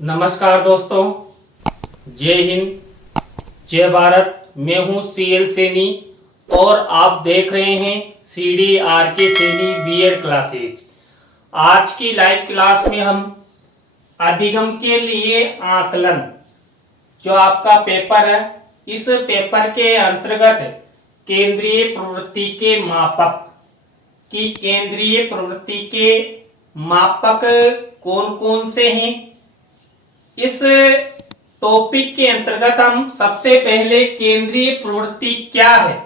नमस्कार दोस्तों, जय हिंद, जय भारत। मैं हूं CL सैनी और आप देख रहे हैं CDRK सैनी बीएड क्लासेज। आज की लाइव क्लास में हम अधिगम के लिए आकलन जो आपका पेपर है, इस पेपर के अंतर्गत केंद्रीय प्रवृत्ति के मापक की केंद्रीय प्रवृत्ति के मापक कौन कौन से हैं, इस टॉपिक के अंतर्गत हम सबसे पहले केंद्रीय प्रवृत्ति क्या है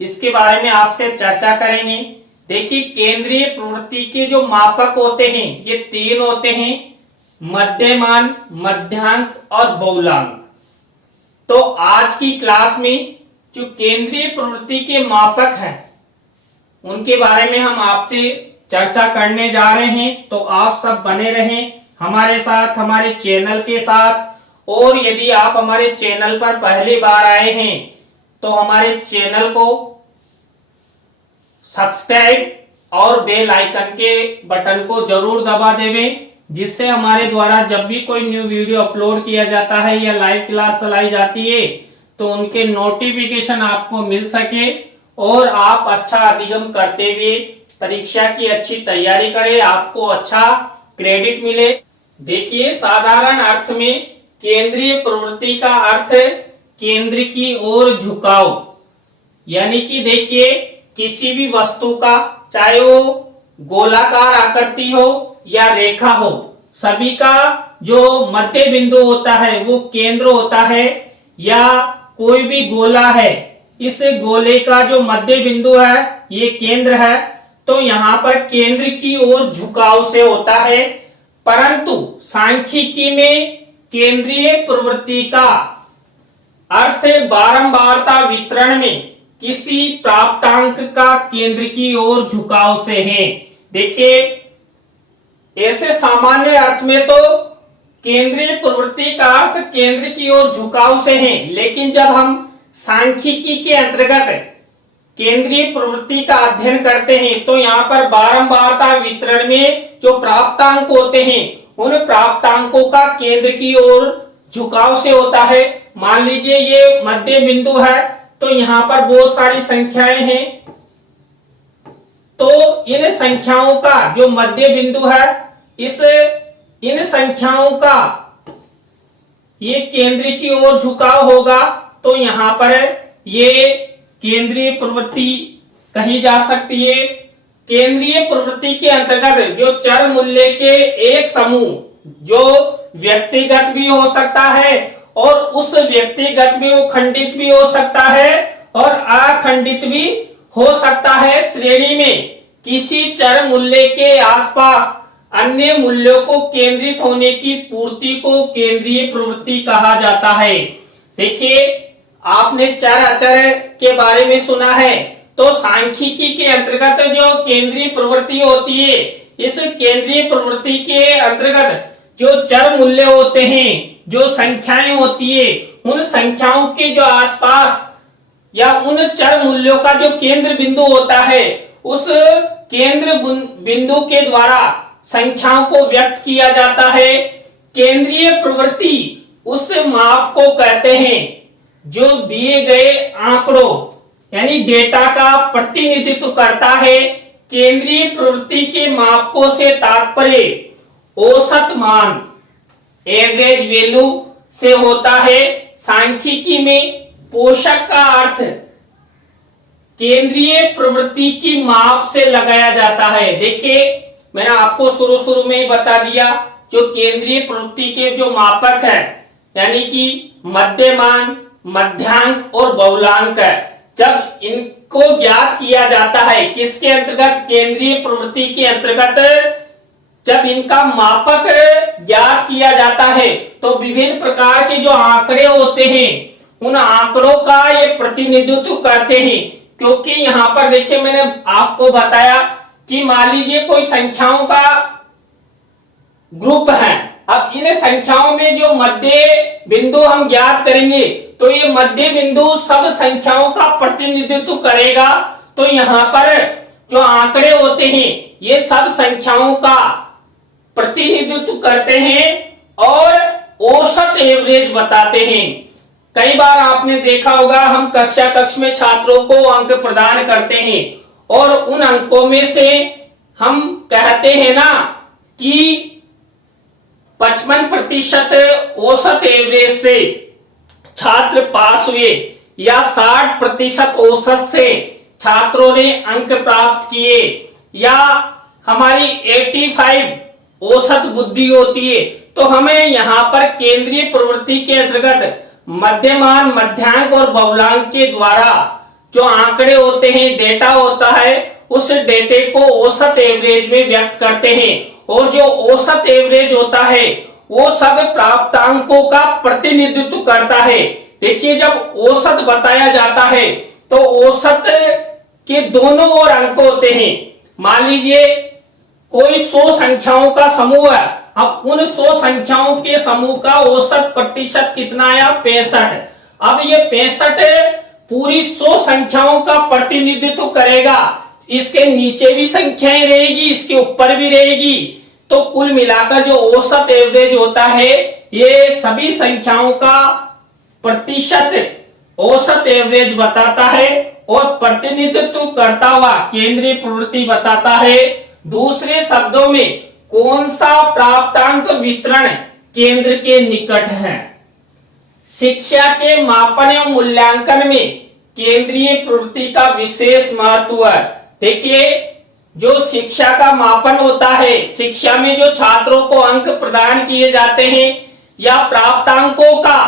इसके बारे में आपसे चर्चा करेंगे। देखिए, केंद्रीय प्रवृत्ति के जो मापक होते हैं ये तीन होते हैं, मध्यमान, मध्यांक और बहुलांक। तो आज की क्लास में जो केंद्रीय प्रवृत्ति के मापक हैं उनके बारे में हम आपसे चर्चा करने जा रहे हैं। तो आप सब बने रहें हमारे साथ, हमारे चैनल के साथ। और यदि आप हमारे चैनल पर पहली बार आए हैं तो हमारे चैनल को सब्सक्राइब और बेल आइकन के बटन को जरूर दबा देवें, जिससे हमारे द्वारा जब भी कोई न्यू वीडियो अपलोड किया जाता है या लाइव क्लास चलाई जाती है तो उनके नोटिफिकेशन आपको मिल सके और आप अच्छा अधिगम करते हुए परीक्षा की अच्छी तैयारी करें, आपको अच्छा क्रेडिट मिले। देखिए, साधारण अर्थ में केंद्रीय प्रवृत्ति का अर्थ केंद्र की ओर झुकाव, यानी कि देखिए किसी भी वस्तु का, चाहे वो गोलाकार आकृति हो या रेखा हो, सभी का जो मध्य बिंदु होता है वो केंद्र होता है, या कोई भी गोला है, इस गोले का जो मध्य बिंदु है ये केंद्र है। तो यहाँ पर केंद्र की ओर झुकाव से होता है। परंतु सांख्यिकी में केंद्रीय प्रवृत्ति का अर्थ बारंबारता वितरण में किसी प्राप्तांक का केंद्र की ओर झुकाव से है। देखिए, ऐसे सामान्य अर्थ में तो केंद्रीय प्रवृत्ति का अर्थ केंद्र की ओर झुकाव से है, लेकिन जब हम सांख्यिकी के अंतर्गत केंद्रीय प्रवृत्ति का अध्ययन करते हैं तो यहाँ पर बारंबारता वितरण में जो प्राप्तांक होते हैं उन प्राप्तांकों का केंद्र की ओर झुकाव से होता है। मान लीजिए ये मध्य बिंदु है तो यहाँ पर बहुत सारी संख्याएं हैं, तो इन संख्याओं का जो मध्य बिंदु है इन संख्याओं का ये केंद्र की ओर झुकाव होगा। तो यहाँ पर ये केंद्रीय प्रवृत्ति कही जा सकती है। केंद्रीय प्रवृत्ति के अंतर्गत जो चर मूल्य के एक समूह जो व्यक्तिगत भी हो सकता है और उस व्यक्तिगत में वो खंडित भी हो सकता है और अखंडित भी हो सकता है, श्रेणी में किसी चर मूल्य के आसपास अन्य मूल्यों को केंद्रित होने की पूर्ति को केंद्रीय प्रवृत्ति कहा जाता है। देखिए, आपने चर अचर के बारे में सुना है, तो सांख्यिकी के अंतर्गत जो केंद्रीय प्रवृत्ति होती है, इस केंद्रीय प्रवृत्ति के अंतर्गत जो चर मूल्य होते हैं, जो संख्याएं होती है, उन संख्याओं के जो आसपास या उन चर मूल्यों का जो केंद्र बिंदु होता है, उस केंद्र बिंदु के द्वारा संख्याओं को व्यक्त किया जाता है। केंद्रीय प्रवृत्ति उस माप को कहते हैं जो दिए गए आंकड़ों यानी डेटा का प्रतिनिधित्व करता है। केंद्रीय प्रवृत्ति के मापकों से तात्पर्य औसत मान, एवरेज वैल्यू से होता है। सांख्यिकी में पोषक का अर्थ केंद्रीय प्रवृत्ति की माप से लगाया जाता है। देखिए, मैंने आपको शुरू में ही बता दिया, जो केंद्रीय प्रवृत्ति के जो मापक है यानी कि मध्यमान, मध्यांक और बहुलांक है, जब इनको ज्ञात किया जाता है किसके अंतर्गत, केंद्रीय प्रवृत्ति के अंतर्गत, जब इनका मापक ज्ञात किया जाता है तो विभिन्न प्रकार के जो आंकड़े होते हैं उन आंकड़ों का ये प्रतिनिधित्व करते हैं। क्योंकि यहाँ पर देखिए, मैंने आपको बताया कि मान लीजिए कोई संख्याओं का ग्रुप है, अब इन संख्याओं में जो मध्य बिंदु हम ज्ञात करेंगे तो ये मध्य बिंदु सब संख्याओं का प्रतिनिधित्व करेगा। तो यहाँ पर जो आंकड़े होते हैं ये सब संख्याओं का प्रतिनिधित्व करते हैं एवरेज बताते हैं। कई बार आपने देखा होगा हम कक्ष में छात्रों को अंक प्रदान करते हैं और उन अंकों में से हम कहते हैं ना कि 55% औसत एवरेज से छात्र पास हुए या 60% औसत से छात्रों ने अंक प्राप्त किए या हमारी 85 औसत बुद्धि होती है, तो हमें यहाँ पर केंद्रीय प्रवृत्ति के अंतर्गत मध्यमान, मध्यांक और बहुलांक के द्वारा जो आंकड़े होते हैं, डेटा होता है, उस डेटे को औसत एवरेज में व्यक्त करते हैं। और जो औसत एवरेज होता है वो सब प्राप्तांकों का प्रतिनिधित्व करता है। देखिए, जब औसत बताया जाता है तो औसत के दोनों ओर अंक होते हैं। मान लीजिए कोई 100 संख्याओं का समूह है, अब उन 100 संख्याओं के समूह का औसत प्रतिशत कितना आया? 65। अब ये 65 पूरी 100 संख्याओं का प्रतिनिधित्व करेगा। इसके नीचे भी संख्याएं रहेगी, इसके ऊपर भी रहेगी, तो कुल मिलाकर जो औसत एवरेज होता है ये सभी संख्याओं का प्रतिशत औसत एवरेज बताता है और प्रतिनिधित्व करता हुआ केंद्रीय प्रवृत्ति बताता है। दूसरे शब्दों में कौन सा प्राप्तांक वितरण केंद्र के निकट है। शिक्षा के मापन एवं मूल्यांकन में केंद्रीय प्रवृत्ति का विशेष महत्व है। देखिए, जो शिक्षा का मापन होता है, शिक्षा में जो छात्रों को अंक प्रदान किए जाते हैं या प्राप्तांकों का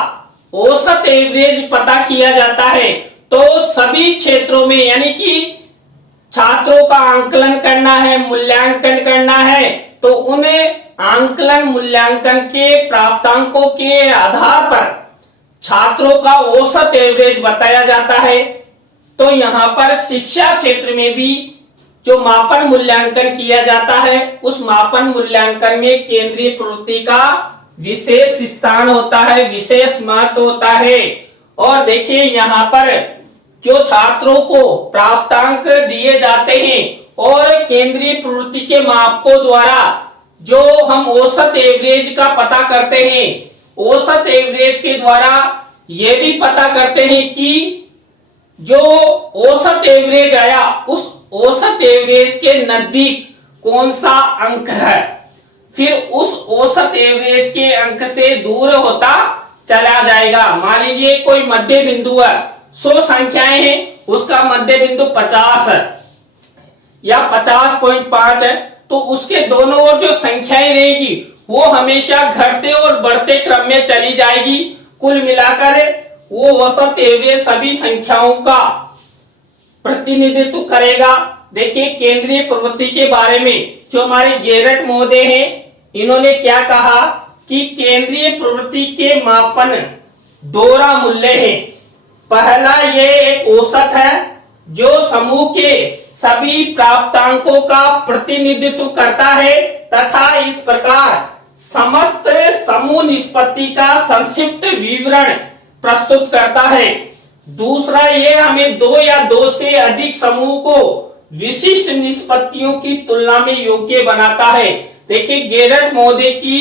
औसत एवरेज पता किया जाता है, तो सभी क्षेत्रों में यानी कि छात्रों का आंकलन करना है, मूल्यांकन करना है, तो उन्हें आंकलन मूल्यांकन के प्राप्तांकों के आधार पर छात्रों का औसत एवरेज बताया जाता है। तो यहाँ पर शिक्षा क्षेत्र में भी जो मापन मूल्यांकन किया जाता है, उस मापन मूल्यांकन में केंद्रीय प्रवृत्ति का विशेष स्थान होता है, विशेष महत्व होता है। और देखिए, यहाँ पर जो छात्रों को प्राप्तांक दिए जाते हैं और केंद्रीय प्रवृत्ति के मापकों द्वारा जो हम औसत एवरेज का पता करते हैं, औसत एवरेज के द्वारा ये भी पता करते हैं कि जो औसत एवरेज आया उस औसत एवरेज के नजदीक कौन सा अंक है, फिर उस औसत एवरेज के अंक से दूर होता चला जाएगा। मान लीजिए कोई मध्य बिंदु है, 100 संख्याएं हैं, उसका मध्य बिंदु 50 है या 50.5 है, तो उसके दोनों ओर जो संख्याएं रहेगी वो हमेशा घटते और बढ़ते क्रम में चली जाएगी। कुल मिलाकर वो औसत एवरेज सभी संख्याओं का प्रतिनिधित्व करेगा। देखिए, केंद्रीय प्रवृत्ति के बारे में जो हमारे गेरट महोदय हैं, इन्होंने क्या कहा कि केंद्रीय प्रवृत्ति के मापन दोहरा मूल्य है। पहला, ये एक औसत है जो समूह के सभी प्राप्तांकों का प्रतिनिधित्व करता है तथा इस प्रकार समस्त समूह निष्पत्ति का संक्षिप्त विवरण प्रस्तुत करता है। दूसरा, ये हमें 2 या 2 से अधिक समूह को विशिष्ट निष्पत्तियों की तुलना में योग्य बनाता है। देखिए, गेरट महोदय की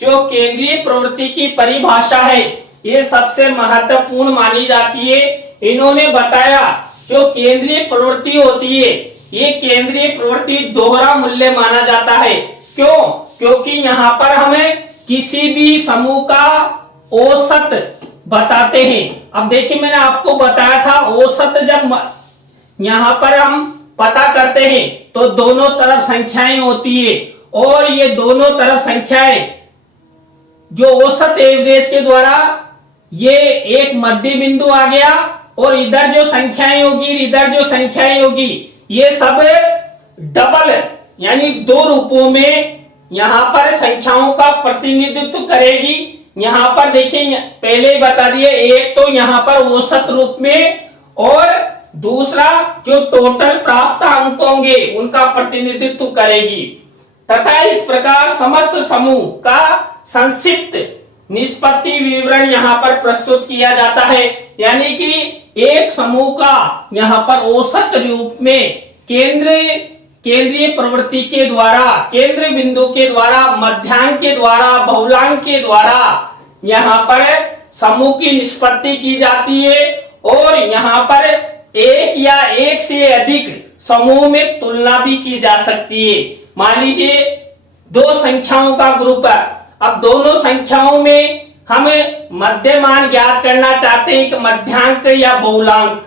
जो केंद्रीय प्रवृत्ति की परिभाषा है ये सबसे महत्वपूर्ण मानी जाती है। इन्होंने बताया जो केंद्रीय प्रवृत्ति होती है ये केंद्रीय प्रवृत्ति दोहरा मूल्य माना जाता है। क्यों? क्योंकि यहाँ पर हमें किसी भी समूह का औसत बताते हैं। अब देखिए, मैंने आपको बताया था औसत जब यहाँ पर हम पता करते हैं तो दोनों तरफ संख्याएं होती है और ये दोनों तरफ संख्याएं जो औसत एवरेज के द्वारा ये एक मध्य बिंदु आ गया और इधर जो संख्याएं होगी इधर जो संख्याएं होगी ये सब डबल यानी 2 रूपों में यहाँ पर संख्याओं का प्रतिनिधित्व करेगी। यहाँ पर देखिए, पहले ही बता दिए, एक तो यहाँ पर औसत रूप में और दूसरा जो टोटल प्राप्त अंक होंगे उनका प्रतिनिधित्व करेगी तथा इस प्रकार समस्त समूह का संक्षिप्त निष्पत्ति विवरण यहाँ पर प्रस्तुत किया जाता है। यानी कि एक समूह का यहाँ पर औसत रूप में केंद्रीय प्रवृत्ति के द्वारा, केंद्र बिंदु के द्वारा, मध्यांक के द्वारा, बहुलांक के द्वारा यहाँ पर समूह की निष्पत्ति की जाती है और यहाँ पर एक या एक से अधिक समूह में तुलना भी की जा सकती है। मान लीजिए दो संख्याओं का ग्रुप है, अब दोनों संख्याओं में हम मध्यमान ज्ञात करना चाहते हैं कि मध्यांक या बहुलांक।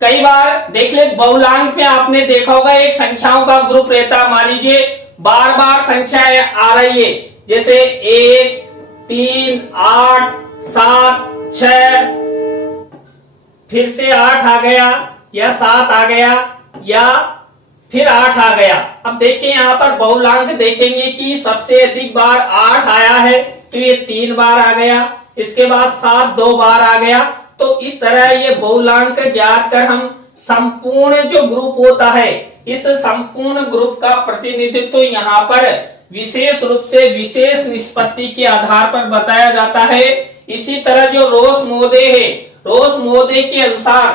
कई बार देख ले बहुलांक में आपने देखा होगा एक संख्याओं का ग्रुप रहता, मान लीजिए बार बार संख्या आ रही है, जैसे 1, 3, 8, 7, 6, फिर से 8 आ गया या 7 आ गया या फिर 8 आ गया। अब देखिए यहाँ पर बहुलांक देखेंगे कि सबसे अधिक बार 8 आया है तो ये 3 बार आ गया, इसके बाद 7 2 बार आ गया। तो इस तरह ये बहुलांक ज्ञात कर हम संपूर्ण जो ग्रुप होता है इस संपूर्ण ग्रुप का प्रतिनिधित्व यहाँ पर विशेष रूप से विशेष निष्पत्ति के आधार पर बताया जाता है। इसी तरह जो रोस मोहदे है, रोस मोहदे के अनुसार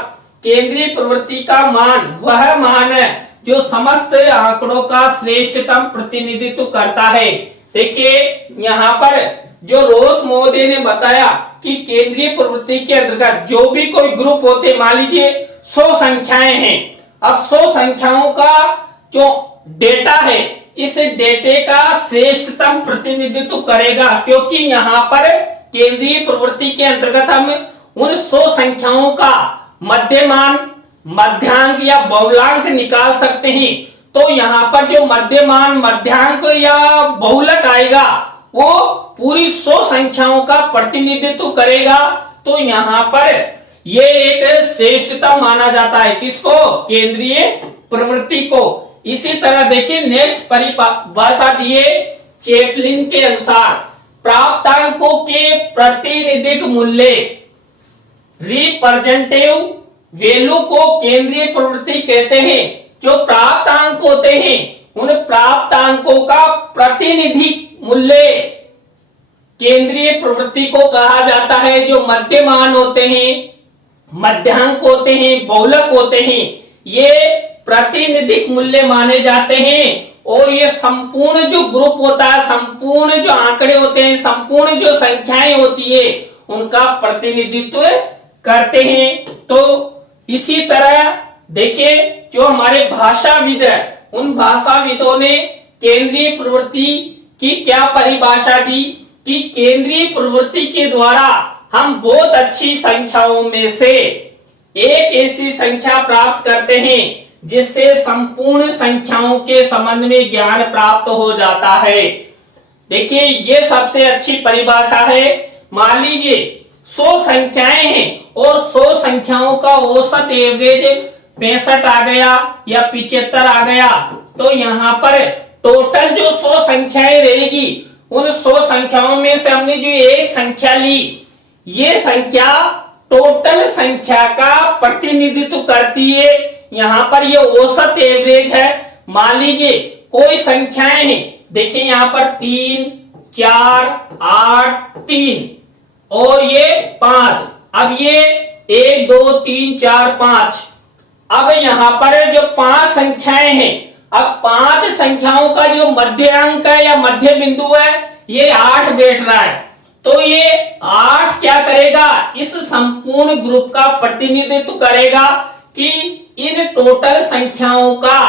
केंद्रीय प्रवृत्ति का मान वह मान है जो समस्त आंकड़ों का श्रेष्ठतम प्रतिनिधित्व करता है। देखिए यहाँ पर जो रोस मोहदे ने बताया कि केंद्रीय प्रवृत्ति के अंतर्गत जो भी कोई ग्रुप होते, मान लीजिए 100 संख्याएं हैं, अब 100 संख्याओं का जो डेटा है इस डेटे का श्रेष्ठतम प्रतिनिधित्व करेगा, क्योंकि यहाँ पर केंद्रीय प्रवृत्ति के अंतर्गत हम उन 100 संख्याओं का मध्यमान, मध्यांक या बहुलांक निकाल सकते हैं। तो यहाँ पर जो मध्यमान, मध्यांक या बहुलक आएगा वो पूरी 100 संख्याओं का प्रतिनिधित्व करेगा। तो यहाँ पर ये एक श्रेष्ठता माना जाता है, किसको? केंद्रीय प्रवृत्ति को। इसी तरह देखिए नेक्स्ट परिभाषा दिए चैपलिन के अनुसार प्राप्तांकों के प्रातिनिधिक मूल्य रिप्रेजेंटेटिव वैल्यू को केंद्रीय प्रवृत्ति कहते हैं। जो प्राप्तांक होते हैं उन प्राप्तांकों का प्रतिनिधि मूल्य केंद्रीय प्रवृत्ति को कहा जाता है। जो मध्यमान होते हैं, मध्यांक होते हैं, बहुलक होते हैं, ये प्रातिनिधिक मूल्य माने जाते हैं। और ये संपूर्ण जो ग्रुप होता है, संपूर्ण जो आंकड़े होते हैं, संपूर्ण जो संख्याएं होती है उनका प्रतिनिधित्व करते हैं। तो इसी तरह देखिए जो हमारे भाषाविद है उन भाषाविदों ने केंद्रीय प्रवृत्ति की क्या परिभाषा दी कि केंद्रीय प्रवृत्ति के द्वारा हम बहुत अच्छी संख्याओं में से एक ऐसी संख्या प्राप्त करते हैं जिससे संपूर्ण संख्याओं के संबंध में ज्ञान प्राप्त हो जाता है। देखिए ये सबसे अच्छी परिभाषा है। मान लीजिए 100 संख्याएं हैं और 100 संख्याओं का औसत एवरेज 65 आ गया या 75 आ गया, तो यहाँ पर टोटल जो 100 संख्याएं रहेगी उन 100 संख्याओं में से हमने जो एक संख्या ली, ये संख्या टोटल संख्या का प्रतिनिधित्व करती है। यहाँ पर ये औसत एवरेज है। मान लीजिए कोई संख्याएं हैं, देखिए यहाँ पर 3, 4, 8, 3 और ये 5। अब ये 1, 2, 3, 4, 5। अब यहाँ पर जो 5 संख्याएं हैं, अब 5 संख्याओं का जो मध्यांक है या मध्य बिंदु है ये 8 बैठ रहा है। तो ये 8 क्या करेगा? इस संपूर्ण ग्रुप का प्रतिनिधित्व करेगा कि इन टोटल संख्याओं का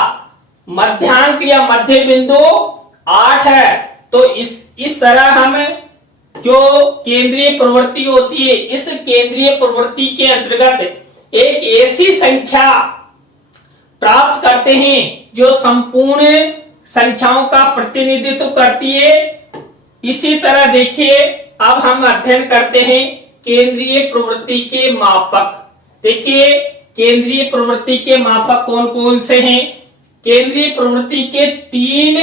मध्यांक या मध्य बिंदु 8 है। तो इस तरह हम जो केंद्रीय प्रवृत्ति होती है, इस केंद्रीय प्रवृत्ति के अंतर्गत एक ऐसी संख्या प्राप्त करते हैं जो संपूर्ण संख्याओं का प्रतिनिधित्व करती है। इसी तरह देखिए अब हम अध्ययन करते हैं केंद्रीय प्रवृत्ति के मापक। देखिए केंद्रीय प्रवृत्ति के मापक कौन कौन से हैं? केंद्रीय प्रवृत्ति के 3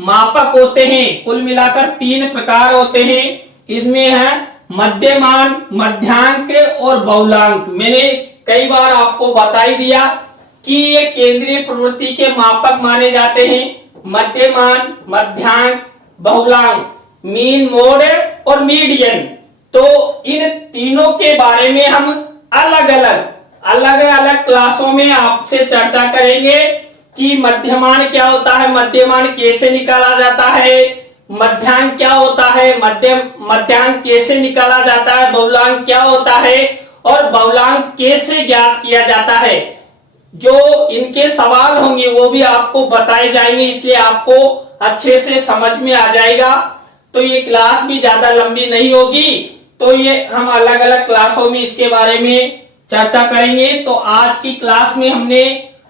मापक होते हैं, कुल मिलाकर 3 प्रकार होते हैं। इसमें है मध्यमान, मध्यांक और बहुलांक। मैंने कई बार आपको बता ही दिया कि ये केंद्रीय प्रवृत्ति के मापक माने जाते हैं मध्यमान, मध्यांक, बहुलांक, मीन, मोड और मीडियन। तो इन तीनों के बारे में हम अलग अलग क्लासों में आपसे चर्चा करेंगे कि मध्यमान क्या होता है, मध्यमान कैसे निकाला जाता है, मध्यांक क्या होता है, मध्यांक कैसे निकाला जाता है, बहुलांक क्या होता है और बहुलांक कैसे ज्ञात किया जाता है, जो इनके सवाल होंगे वो भी आपको बताए जाएंगे, इसलिए आपको अच्छे से समझ में आ जाएगा। तो ये क्लास भी ज्यादा लंबी नहीं होगी, तो ये हम अलग अलग क्लासों में इसके बारे में चर्चा करेंगे। तो आज की क्लास में हमने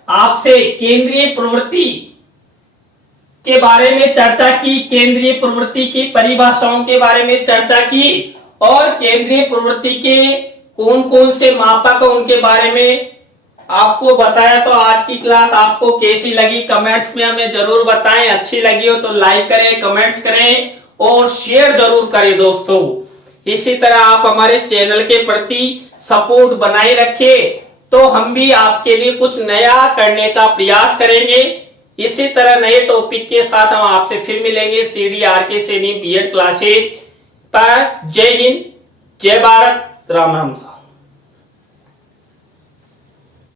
आपसे केंद्रीय प्रवृत्ति के बारे में चर्चा की, केंद्रीय प्रवृत्ति की परिभाषाओं के बारे में चर्चा की और केंद्रीय प्रवृत्ति के कौन कौन से मापक हैं उनके बारे में आपको बताया। तो आज की क्लास आपको कैसी लगी कमेंट्स में हमें जरूर बताएं। अच्छी लगी हो तो लाइक करें, कमेंट्स करें और शेयर जरूर करें दोस्तों। इसी तरह आप हमारे चैनल के प्रति सपोर्ट बनाए रखें, तो हम भी आपके लिए कुछ नया करने का प्रयास करेंगे। इसी तरह नए टॉपिक के साथ हम आपसे फिर मिलेंगे CDRK सैनी B.Ed क्लासेज पर। जय हिंद, जय भारत, राम राम।